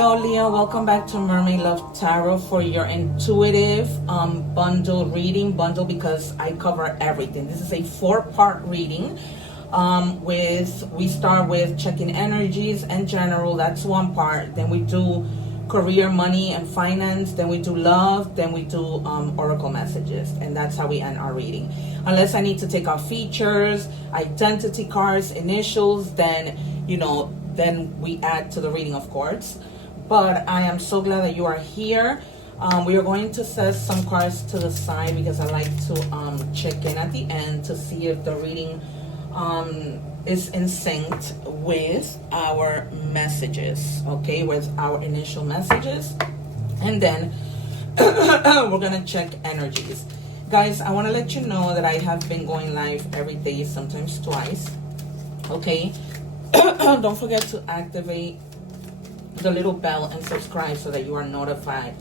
Hello Leo, welcome back to Mermaid Love Tarot for your intuitive bundle reading. Bundle because I cover everything. This is a 4-part reading. We start with checking energies and general, that's one part. Then we do career, money, and finance. Then we do love. Then we do oracle messages, and that's how we end our reading. Unless I need to take out features, identity cards, initials, then then we add to the reading, of course. But I am so glad that you are here. We are going to set some cards to the side because I like to check in at the end to see if the reading is in sync with our messages, okay, with our initial messages. And then we're gonna check energies. Guys, I want to let you know that I have been going live every day, sometimes twice, okay? Don't forget to activate the little bell and subscribe so that you are notified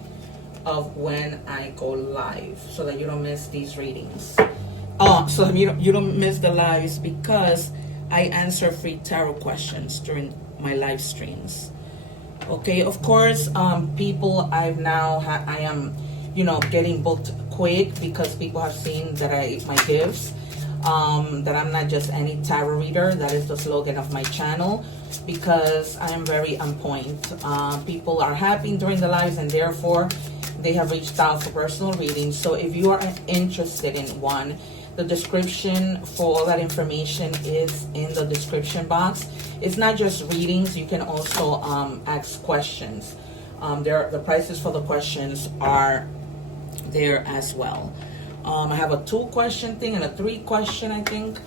of when I go live, so that you don't miss these readings. So that you don't miss the lives, because I answer free tarot questions during my live streams. Okay, of course, people I am getting booked quick because people have seen that my gifts, that I'm not just any tarot reader. That is the slogan of my channel, because I am very on point. People are happy during the lives, and therefore they have reached out for personal readings. So if you are interested in one, the description for all that information is in the description box. It's not just readings, you can also ask questions. The prices for the questions are there as well. I have a 2-question thing and a 3-question, I think.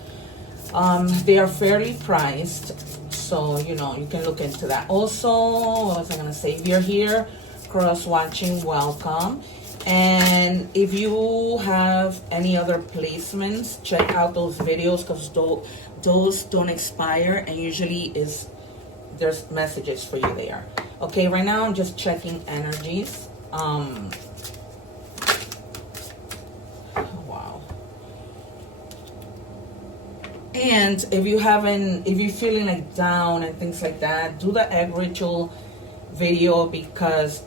They are fairly priced, so you can look into that. Also, what was I gonna say? If you're here cross-watching, welcome. And if you have any other placements, check out those videos, because those don't expire, and usually there's messages for you there. Okay, right now I'm just checking energies. Wow. And if you're feeling like down and things like that, do the egg ritual video, because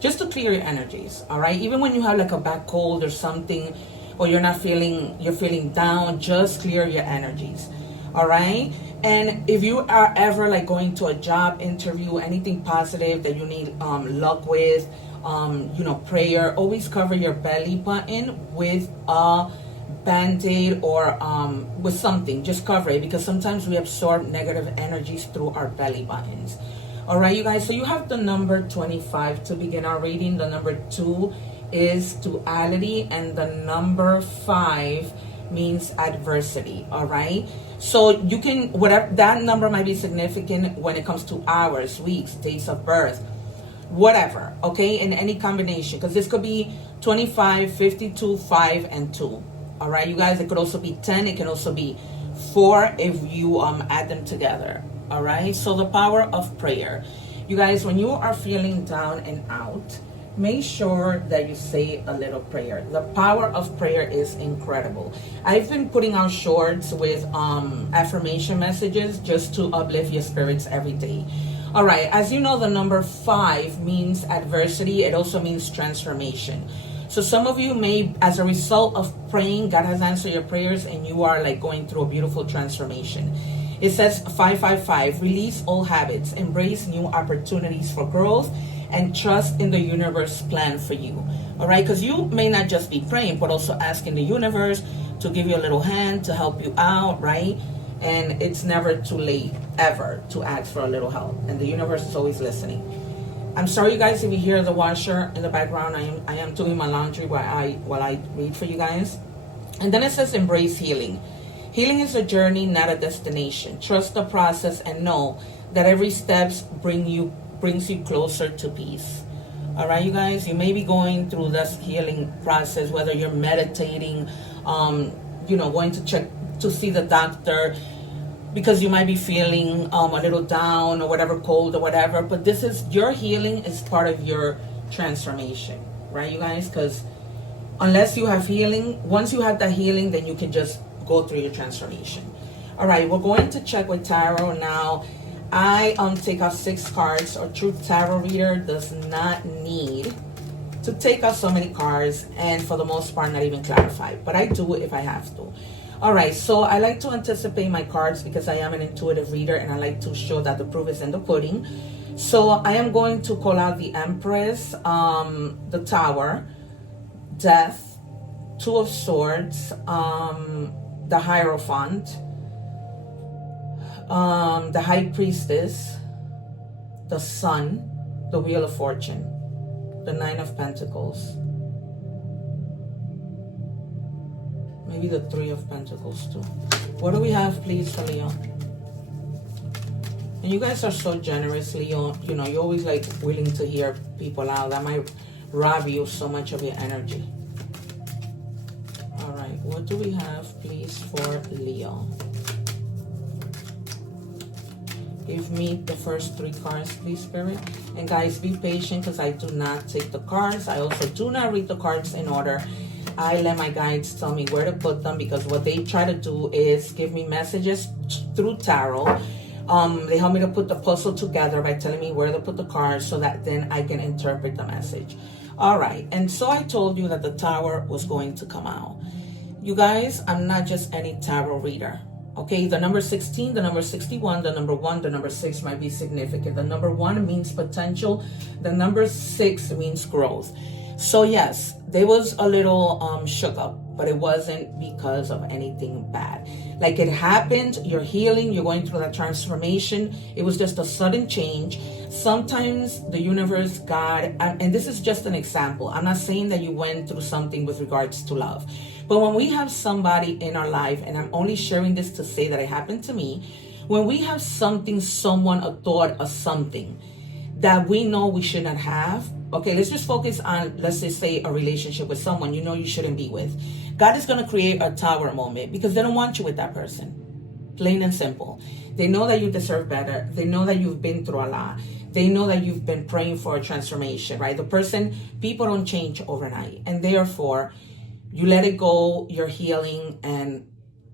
just to clear your energies, all right? Even when you have like a bad cold or something, or you're feeling down, just clear your energies, all right? And if you are ever like going to a job interview, anything positive that you need luck with, prayer, always cover your belly button with a band-aid or with something. Just cover it, because sometimes we absorb negative energies through our belly buttons. All right, you guys, so you have the number 25 to begin our reading. The number 2 is duality, and the number 5 means adversity. All right, so you can, whatever, that number might be significant when it comes to hours, weeks, dates of birth, whatever, okay, in any combination, because this could be 25, 52, 5, and 2. All right, you guys, it could also be 10, it can also be 4 if you add them together. All right, so the power of prayer. You guys, when you are feeling down and out, make sure that you say a little prayer. The power of prayer is incredible. I've been putting out shorts with affirmation messages just to uplift your spirits every day. All right, as you know, the number 5 means adversity. It also means transformation. So some of you may, as a result of praying, God has answered your prayers, and you are like going through a beautiful transformation. It says 555, release old habits, embrace new opportunities for growth, and trust in the universe plan for you. All right, because you may not just be praying, but also asking the universe to give you a little hand to help you out, right? And it's never too late, ever, to ask for a little help. And the universe is always listening. I'm sorry, you guys, if you hear the washer in the background. I am doing my laundry while I read for you guys. And then it says embrace healing. Healing is a journey, not a destination. Trust the process and know that every step brings you closer to peace. All right, you guys, you may be going through this healing process, whether you're meditating, going to check to see the doctor, because you might be feeling a little down or whatever, cold or whatever. But this is your healing, is part of your transformation, right, you guys? Because unless you have healing, once you have that healing, then you can just go through your transformation. All right, we're going to check with tarot now. I take out 6 cards. A true tarot reader does not need to take out so many cards, and for the most part not even clarify, but I do it if I have to. All right, so I like to anticipate my cards because I am an intuitive reader, and I like to show that the proof is in the pudding. So I am going to call out the Empress, the Tower, Death, 2 of Swords, the Hierophant, the High Priestess, the Sun, the Wheel of Fortune, the 9 of Pentacles, maybe the 3 of Pentacles too. What do we have, please, for Leo? And you guys are so generous, Leo. You know, you're always like willing to hear people out. That might rob you so much of your energy. All right, what do we have, please, for Leo? Give me the first 3 cards, please, Spirit. And guys, be patient because I do not take the cards. I also do not read the cards in order. I let my guides tell me where to put them, because what they try to do is give me messages through tarot. They help me to put the puzzle together by telling me where to put the cards so that then I can interpret the message. All right, and so I told you that the Tower was going to come out. You guys, I'm not just any tarot reader. Okay, the number 16, the number 61, the number 1, the number 6 might be significant. The number 1 means potential. The number 6 means growth. So yes, they was a little shook up, but it wasn't because of anything bad. Like, it happened, you're healing, you're going through that transformation. It was just a sudden change. Sometimes the universe, God, and this is just an example. I'm not saying that you went through something with regards to love. But when we have somebody in our life, and I'm only sharing this to say that it happened to me, when we have something, someone, a thought, or something that we know we should not have, okay, let's just focus on, let's just say, a relationship with someone you know you shouldn't be with. God is going to create a tower moment because they don't want you with that person. Plain and simple. They know that you deserve better. They know that you've been through a lot. They know that you've been praying for a transformation, right? The person, people don't change overnight. And therefore, you let it go, you're healing, and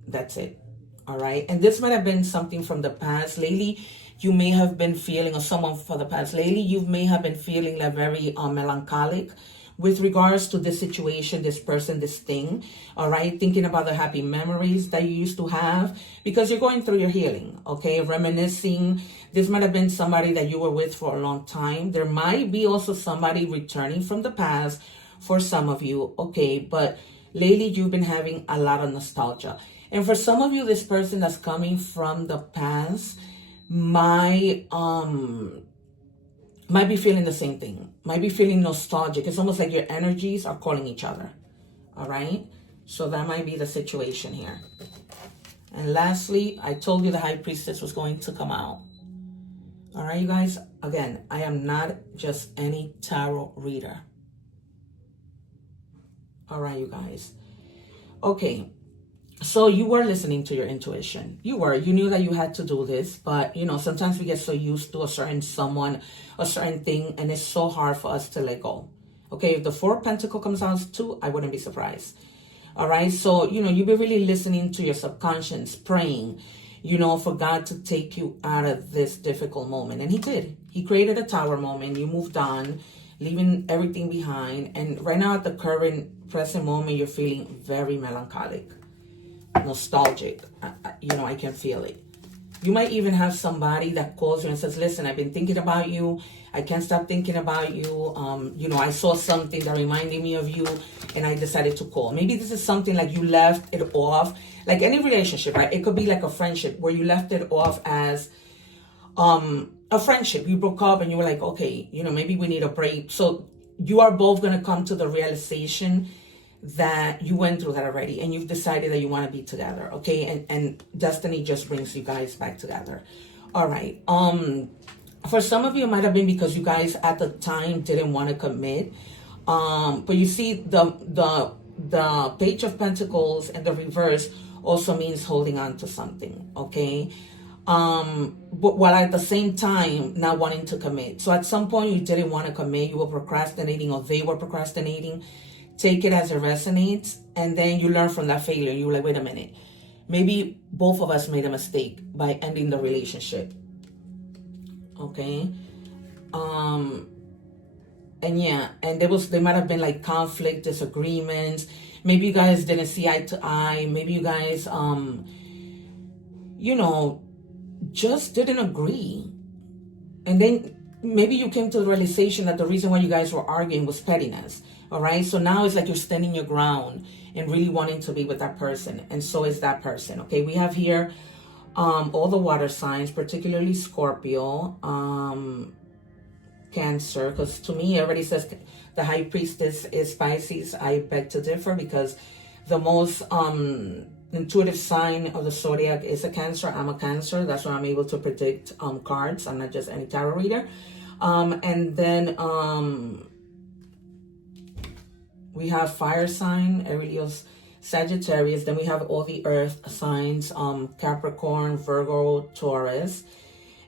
that's it. All right? And this might have been something from the past. Lately, you may have been feeling, or someone for the past, lately, you may have been feeling like very melancholic with regards to this situation, this person, this thing. All right? Thinking about the happy memories that you used to have because you're going through your healing. Okay? Reminiscing. This might have been somebody that you were with for a long time. There might be also somebody returning from the past for some of you, okay, but lately you've been having a lot of nostalgia. And for some of you, this person that's coming from the past might be feeling the same thing, might be feeling nostalgic. It's almost like your energies are calling each other, all right? So that might be the situation here. And lastly, I told you the High Priestess was going to come out. All right, you guys, again, I am not just any tarot reader. All right, you guys. Okay, so you were listening to your intuition. You knew that you had to do this, but you know, sometimes we get so used to a certain someone, a certain thing, and it's so hard for us to let go. Okay, if the 4 of Pentacles comes out too, I wouldn't be surprised. All right, so, you know, you've been really listening to your subconscious, praying, you know, for God to take you out of this difficult moment. And he did. He created a tower moment. You moved on, leaving everything behind. And right now at the present moment, you're feeling very melancholic, nostalgic. You know, I can feel it. You might even have somebody that calls you and says, listen, I've been thinking about you. I can't stop thinking about you. You know, I saw something that reminded me of you and I decided to call. Maybe this is something like you left it off, like any relationship, right? It could be like a friendship where you left it off as a friendship. You broke up and you were like, okay, you know, maybe we need a break. So you are both going to come to the realization that you went through that already and you've decided that you want to be together, okay? And destiny just brings you guys back together. All right. For some of you, it might have been because you guys at the time didn't want to commit. But you see the Page of Pentacles and the reverse also means holding on to something, okay? But while at the same time not wanting to commit. So at some point you didn't want to commit, you were procrastinating or they were procrastinating. Take it as it resonates, and then you learn from that failure. You're like, wait a minute, maybe both of us made a mistake by ending the relationship. Okay. And yeah, and there might have been like conflict, disagreements. Maybe you guys didn't see eye to eye. Maybe you guys, you know, just didn't agree. And then maybe you came to the realization that the reason why you guys were arguing was pettiness. All right. So now it's like you're standing your ground and really wanting to be with that person. And so is that person. Okay. We have here all the water signs, particularly Scorpio, Cancer, because to me it already says the high priestess is Pisces. I beg to differ, because the most intuitive sign of the zodiac is a Cancer. I'm a Cancer. That's why I'm able to predict cards. I'm not just any tarot reader. And then we have fire sign, Aries, Sagittarius. Then we have all the earth signs, Capricorn, Virgo, Taurus.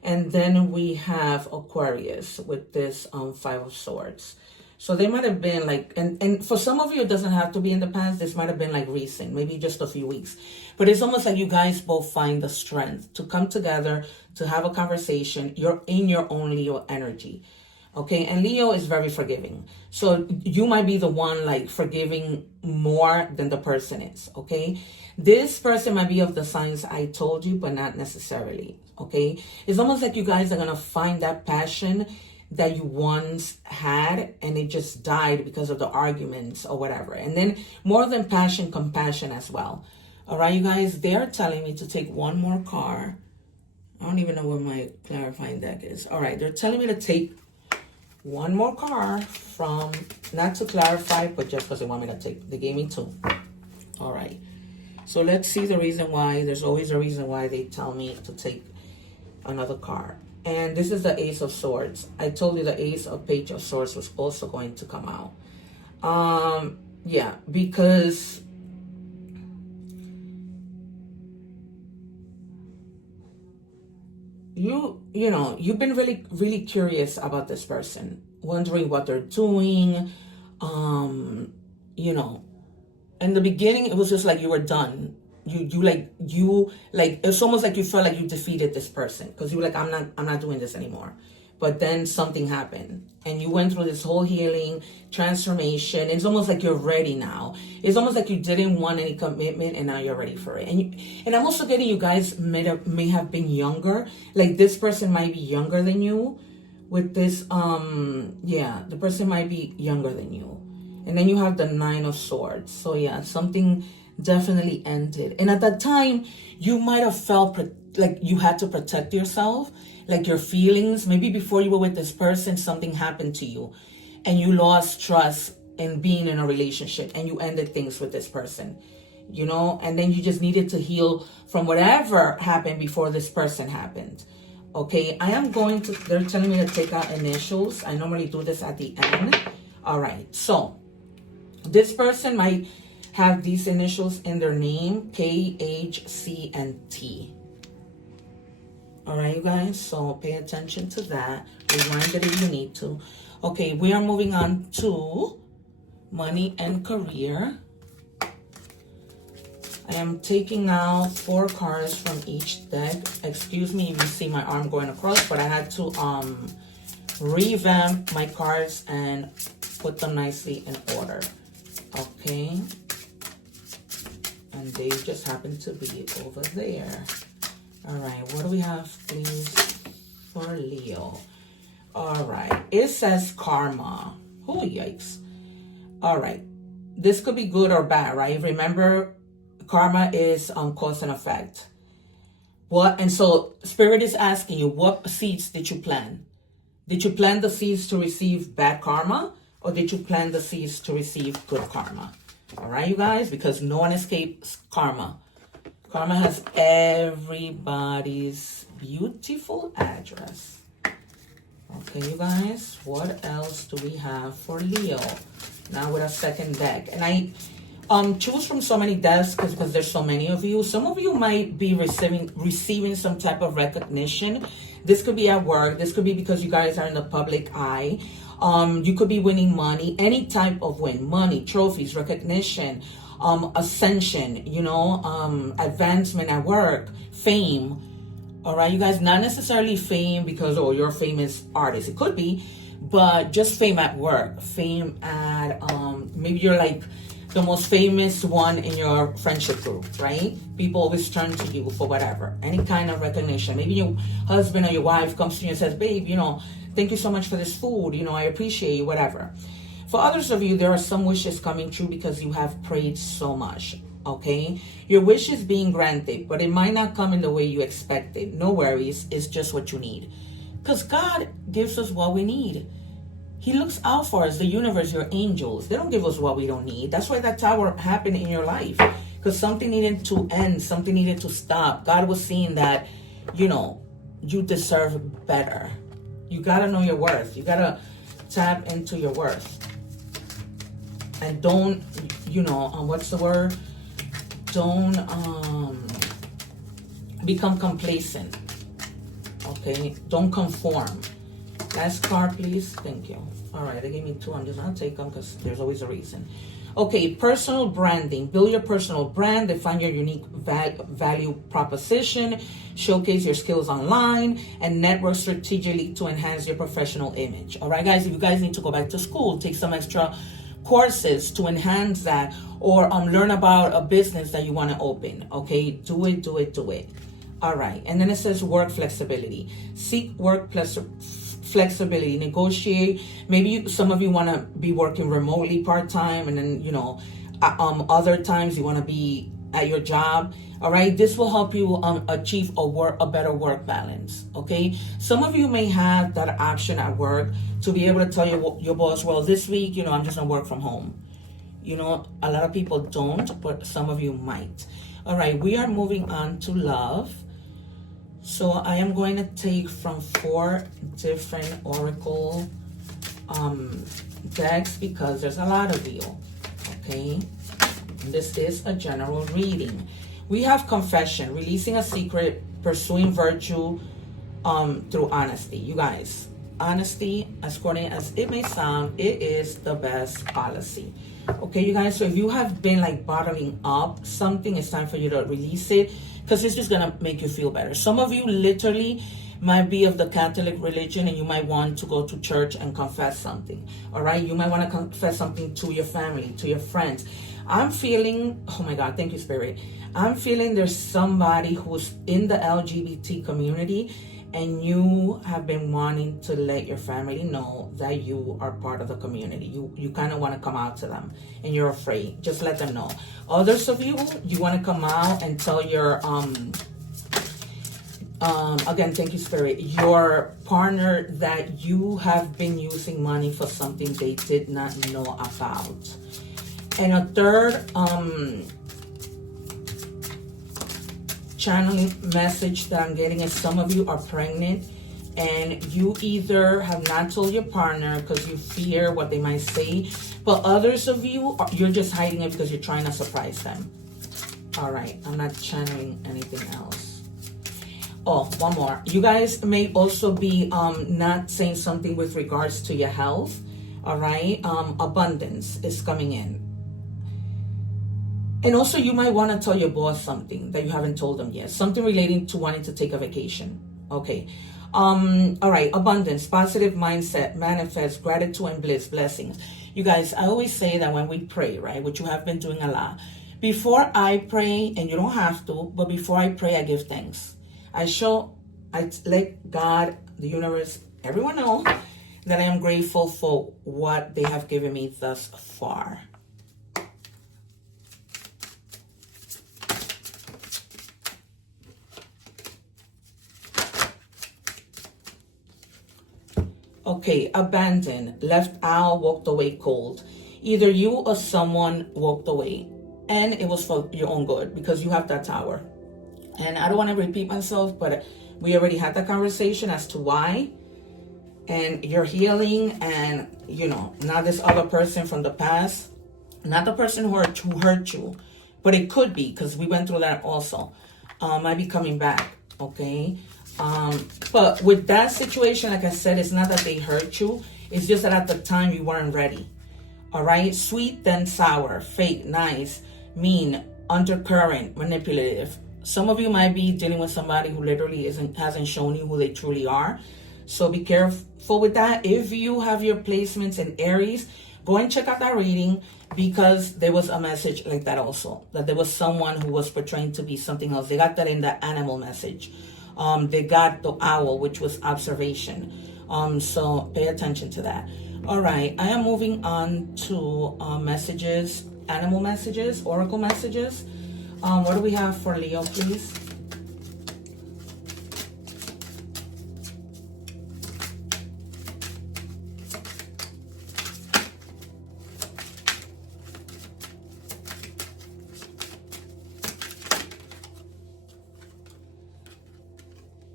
And then we have Aquarius with this 5 of Swords. So they might have been like, and for some of you, it doesn't have to be in the past. This might have been like recent, maybe just a few weeks. But it's almost like you guys both find the strength to come together, to have a conversation. You're in your own Leo energy. Okay, and Leo is very forgiving. So you might be the one like forgiving more than the person is. Okay, this person might be of the signs I told you, but not necessarily. Okay, it's almost like you guys are gonna find that passion that you once had and it just died because of the arguments or whatever. And then more than passion, compassion as well. All right, you guys, they're telling me to take one more card. I don't even know where my clarifying deck is. All right, they're telling me to take one more card from, not to clarify, but just because they want me to take. They gave me 2. All right, so let's see the reason why. There's always a reason why they tell me to take another card. And this is the Ace of Swords. I told you the Ace of Page of Swords was also going to come out. Yeah, because you know, you've been really curious about this person, wondering what they're doing. You know, in the beginning, it was just like you were done. You it's almost like you felt like you defeated this person, because you were like, I'm not doing this anymore. But then something happened and you went through this whole healing transformation. It's almost like you're ready now. It's almost like you didn't want any commitment and now you're ready for it. And I'm also getting you guys may have been younger. Like this person might be younger than you with this. Yeah, the person might be younger than you. And then you have the 9 of Swords. So yeah, something definitely ended. And at that time, you might have felt like you had to protect yourself, like your feelings. Maybe before you were with this person, something happened to you and you lost trust in being in a relationship and you ended things with this person, you know, and then you just needed to heal from whatever happened before this person happened. Okay, they're telling me to take out initials. I normally do this at the end. All right, so this person might have these initials in their name, K, H, C, and T. All right, you guys, so pay attention to that. Rewind it if you need to. Okay, we are moving on to money and career. I am taking now 4 cards from each deck. Excuse me if you see my arm going across, but I had to revamp my cards and put them nicely in order. Okay. And they just happen to be over there. All right, what do we have, please, for Leo? All right, it says karma. Oh, yikes. All right, this could be good or bad, right? Remember, karma is cause and effect. And so Spirit is asking you, what seeds did you plant? Did you plant the seeds to receive bad karma, or did you plant the seeds to receive good karma? All right, you guys, because no one escapes karma. Karma has everybody's beautiful address. Okay, you guys, what else do we have for Leo? Now with our second deck. And I choose from so many decks because there's so many of you. Some of you might be receiving some type of recognition. This could be at work. This could be because you guys are in the public eye. You could be winning money, any type of win, money, trophies, recognition. ascension, you know, advancement at work, fame. All right, you guys, not necessarily fame because, oh, you're a famous artist. It could be, but just fame at work, fame at, maybe you're like the most famous one in your friendship group, right? People always turn to you for whatever, any kind of recognition. Maybe your husband or your wife comes to you and says, babe, you know, thank you so much for this food. You know, I appreciate you, whatever. For others of you, there are some wishes coming true because you have prayed so much, okay? Your wish is being granted, but it might not come in the way you expected. No worries, it's just what you need. Because God gives us what we need. He looks out for us, the universe, your angels. They don't give us what we don't need. That's why that tower happened in your life. Because something needed to end, something needed to stop. God was seeing that, you know, you deserve better. You got to know your worth. You got to tap into your worth. And don't, you know, what's the word? Don't become complacent. Okay? Don't conform. Last card, please. Thank you. All right, they gave me two. I'm just going to take them because there's always a reason. Okay, personal branding. Build your personal brand. Define your unique value proposition. Showcase your skills online. And network strategically to enhance your professional image. All right, guys, if you guys need to go back to school, take some extra courses to enhance that, or learn about a business that you want to open. Okay, do it, do it, do it. All right, and then it says work flexibility. Seek work flexibility, negotiate. Maybe some of you want to be working remotely part-time, and then, you know, other times you want to be at your job. All right, this will help you achieve a better work balance. Okay, some of you may have that option at work to be able to tell your boss, well, this week, you know, I'm just gonna work from home. You know, a lot of people don't, but some of you might. All right, we are moving on to love. So I am going to take from 4 different oracle decks because there's a lot of you. Okay, this is a general reading. We have confession, releasing a secret, pursuing virtue through honesty. You guys, honesty, as corny as it may sound, it is the best policy. Okay, you guys, so if you have been like bottling up something, it's time for you to release it, because it's just gonna make you feel better. Some of you literally might be of the Catholic religion, and you might want to go to church and confess something. All right, you might want to confess something to your family, to your friends. I'm feeling, oh my God, thank you, Spirit. I'm feeling there's somebody who's in the LGBT community, and you have been wanting to let your family know that you are part of the community. You kind of want to come out to them, and you're afraid. Just let them know. Others of you, you want to come out and tell your again, thank you, Spirit, your partner that you have been using money for something they did not know about. And a third channeling message that I'm getting is some of you are pregnant, and you either have not told your partner because you fear what they might say, but others of you, you're just hiding it because you're trying to surprise them. All right, I'm not channeling anything else. Oh, one more. You guys may also be not saying something with regards to your health. All right, abundance is coming in. And also, you might want to tell your boss something that you haven't told them yet. Something relating to wanting to take a vacation. Okay. All right. Abundance, positive mindset, manifest, gratitude and bliss, blessings. You guys, I always say that when we pray, right, which you have been doing a lot. Before I pray, and you don't have to, but before I pray, I give thanks. I let God, the universe, everyone know that I am grateful for what they have given me thus far. Okay, abandoned, left out, walked away cold. Either you or someone walked away, and it was for your own good because you have that tower. And I don't want to repeat myself, but we already had that conversation as to why. And you're healing, and, you know, not this other person from the past, not the person who hurt you, but it could be, because we went through that also, might be coming back, okay? But with that situation, like I said, it's not that they hurt you. It's just that at the time you weren't ready. All right? Sweet, then sour. Fake, nice. mean, undercurrent, manipulative. Some of you might be dealing with somebody who literally hasn't shown you who they truly are. So be careful with that. If you have your placements in Aries, go and check out that reading, because there was a message like that also, that there was someone who was portraying to be something else. They got that in the animal message. They got the owl, which was observation. So pay attention to that. All right, I am moving on to messages, animal messages, oracle messages. What do we have for Leo, please?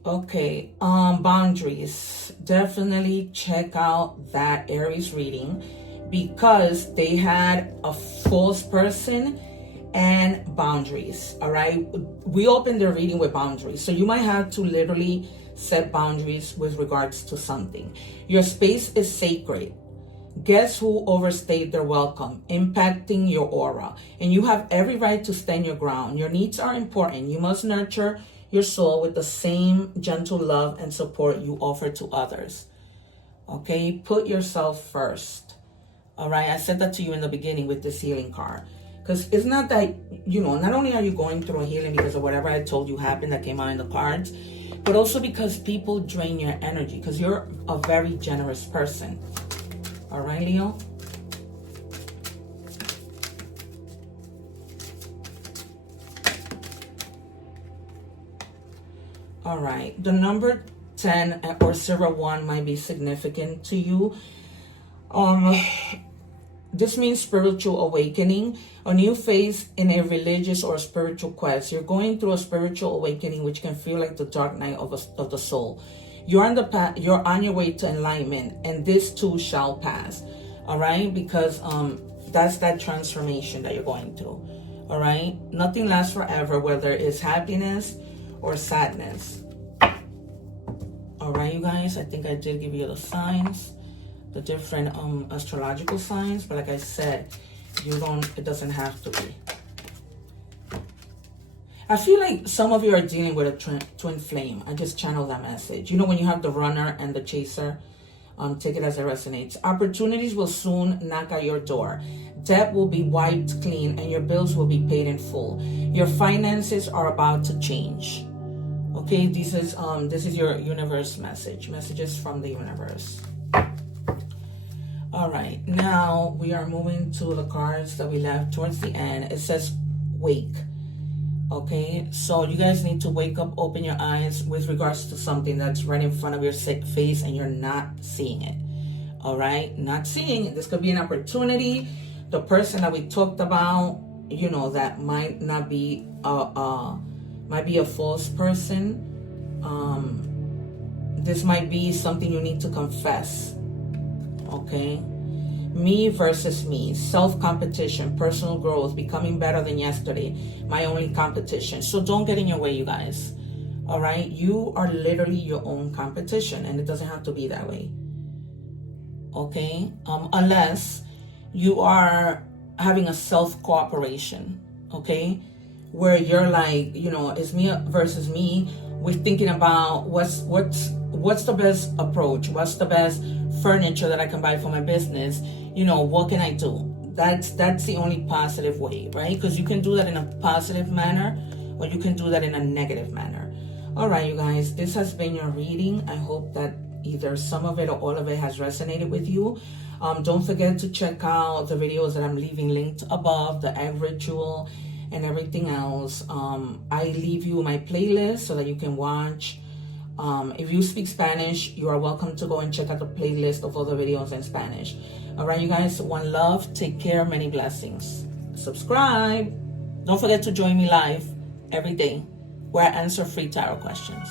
Okay, boundaries. Definitely check out that Aries reading, because they had a false person and boundaries. All right, we opened the reading with boundaries, so you might have to literally set boundaries with regards to something. Your space is sacred. Guess who overstayed their welcome, impacting your aura, and you have every right to stand your ground. Your needs are important. You must nurture your soul with the same gentle love and support you offer to others. Okay, put yourself first. All right, I said that to you in the beginning with this healing card, because it's not that, not only are you going through a healing because of whatever I told you happened that came out in the cards, but also because people drain your energy, because you're a very generous person. All right, Leo. All right, the number 10 or 01 might be significant to you. This means spiritual awakening, a new phase in a religious or spiritual quest. You're going through a spiritual awakening, which can feel like the dark night of the soul. You're on the path, you're on your way to enlightenment, and this too shall pass. All right, because that's that transformation that you're going through. All right, nothing lasts forever, whether it's happiness or sadness. All right, you guys, I think I did give you the signs, the different astrological signs, but like I said, it doesn't have to be. I feel like some of you are dealing with a twin flame. I just channeled that message. When you have the runner and the chaser, take it as it resonates. Opportunities will soon knock at your door. Debt will be wiped clean and your bills will be paid in full. Your finances are about to change. Okay, this is your universe messages from the universe. All right, now we are moving to the cards that we left towards the end. It says wake. Okay, so you guys need to wake up, open your eyes with regards to something that's right in front of your face and you're not seeing it. All right, not seeing it. This could be an opportunity. The person that we talked about, that might not be might be a false person. This might be something you need to confess. Okay, me versus me, self-competition, personal growth, becoming better than yesterday, my only competition. So don't get in your way, you guys. All right, you are literally your own competition, and it doesn't have to be that way. Okay, unless you are having a self-cooperation. Okay, where you're like, it's me versus me. We're thinking about what's the best approach, what's the best furniture that I can buy for my business. What can I do? That's the only positive way, right? Because you can do that in a positive manner, or you can do that in a negative manner. All right, you guys, this has been your reading. I hope that either some of it or all of it has resonated with you. Don't forget to check out the videos that I'm leaving linked above, the egg ritual and everything else. I leave you my playlist so that you can watch. If you speak Spanish, you are welcome to go and check out the playlist of all the videos in Spanish. All right, you guys, one love. Take care. Many blessings. Subscribe. Don't forget to join me live every day where I answer free tarot questions.